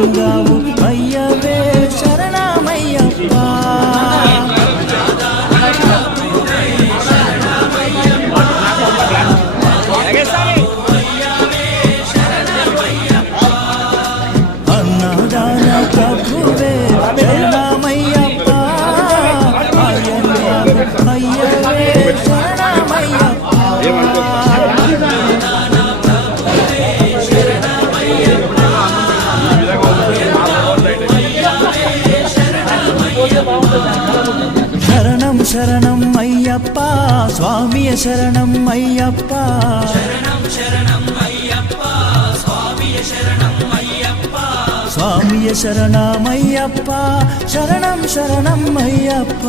అభయంగావు అయ్యవే శరణమయ్యప్ప. అన్నదాన ప్రభువే శరణమయ్యప్ప అయ్యవే శరణమయ్యప్ప. శరణం శరణం అయ్యప్ప స్వామియ శరణం అయ్యప్ప. స్వామియ శరణమయ్యప్ప శరణం శరణం అయ్యప్ప.